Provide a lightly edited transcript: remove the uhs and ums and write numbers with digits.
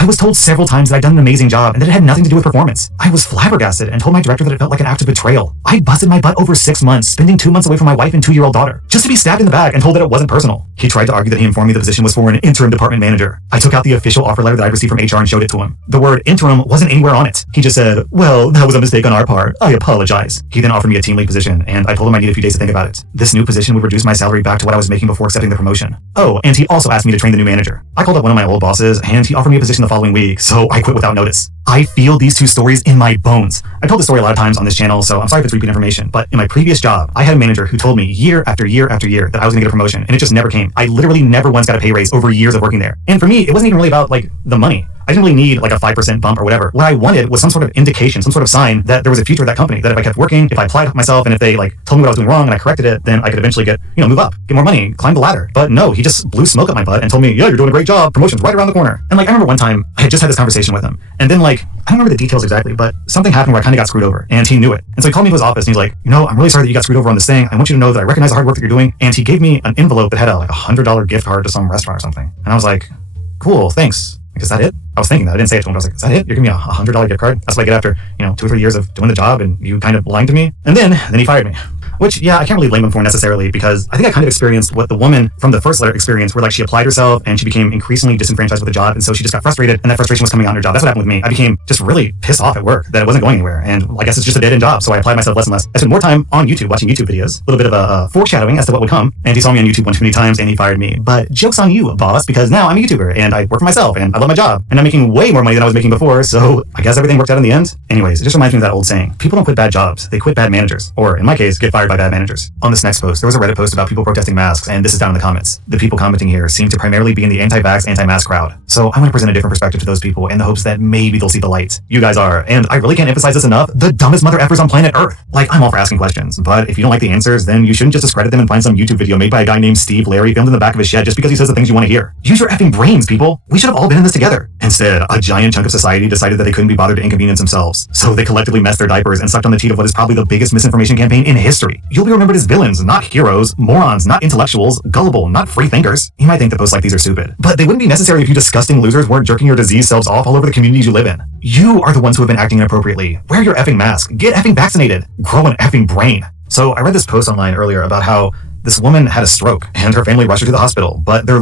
I was told several times that I'd done an amazing job and that it had nothing to do with performance. I was flabbergasted and told my director that it felt like an act of betrayal. I busted my butt over 6 months, spending 2 months away from my wife and 2-year-old daughter, just to be stabbed in the back and told that it wasn't personal. He tried to argue that he informed me the position was for an interim department manager. I took out the official offer letter that I'd received from HR and showed it to him. The word interim wasn't anywhere on it. He just said, "Well, that was a mistake on our part. I apologize." He then offered me a team lead position, and I told him I needed a few days to think about it. This new position would reduce my salary back to what I was making before accepting the promotion. Oh, and he also asked me to train the new manager. I called up one of my old bosses, and he offered me a position the following week, so I quit without notice. I feel these two stories in my bones. I've told this story a lot of times on this channel, so I'm sorry if it's repeat information, but in my previous job, I had a manager who told me year after year after year that I was gonna get a promotion, and it just never came. I literally never once got a pay raise over years of working there. And for me, it wasn't even really about like the money. I didn't really need like a 5% bump or whatever. What I wanted was some sort of indication, some sort of sign that there was a future of that company, that if I kept working, if I applied myself, and if they like told me what I was doing wrong and I corrected it, then I could eventually get, move up, get more money, climb the ladder. But no, he just blew smoke up my butt and told me, "Yeah, you're doing a great job. Promotion's right around the corner." And like, I remember one time I had just had this conversation with him, and then like, I don't remember the details exactly, but something happened where I kind of got screwed over, and he knew it. And so he called me to his office and he's like, "I'm really sorry that you got screwed over on this thing. I want you to know that I recognize the hard work that you're doing." And he gave me an envelope that had like $100 gift card to some restaurant or something. And I was like, "Cool, thanks. Like, is that it?" I was thinking that. I didn't say it to him. I was like, "Is that it? You're giving me a $100 gift card? That's what I get after, 2 or 3 years of doing the job and you kind of lying to me?" And then he fired me. Which, yeah, I can't really blame him for necessarily, because I think I kind of experienced what the woman from the first letter experienced, where like she applied herself and she became increasingly disenfranchised with the job, and so she just got frustrated, and that frustration was coming out in her job. That's what happened with me. I became just really pissed off at work that it wasn't going anywhere, and I guess it's just a dead-end job, so I applied myself less and less. I spent more time on YouTube watching YouTube videos, a little bit of a foreshadowing as to what would come, and he saw me on YouTube one too many times and he fired me. But joke's on you, boss, because now I'm a YouTuber and I work for myself and I love my job, and I'm making way more money than I was making before, so I guess everything worked out in the end. Anyways, it just reminds me of that old saying, people don't quit bad jobs, they quit bad managers, or in my case, get fired by bad managers. On this next post, there was a Reddit post about people protesting masks, and this is down in the comments. The people commenting here seem to primarily be in the anti-vax, anti-mask crowd. So I want to present a different perspective to those people in the hopes that maybe they'll see the light. You guys are, and I really can't emphasize this enough, the dumbest mother effers on planet Earth. Like, I'm all for asking questions, but if you don't like the answers, then you shouldn't just discredit them and find some YouTube video made by a guy named Steve Larry filmed in the back of his shed just because he says the things you want to hear. Use your effing brains, people. We should have all been in this together. Instead, a giant chunk of society decided that they couldn't be bothered to inconvenience themselves, so they collectively messed their diapers and sucked on the teat of what is probably the biggest misinformation campaign in history. You'll be remembered as villains, not heroes, morons, not intellectuals, gullible, not free thinkers. You might think that posts like these are stupid, but they wouldn't be necessary if you disgusting losers weren't jerking your diseased selves off all over the communities you live in. You are the ones who have been acting inappropriately. Wear your effing mask. Get effing vaccinated. Grow an effing brain. So I read this post online earlier about how this woman had a stroke and her family rushed her to the hospital, but they're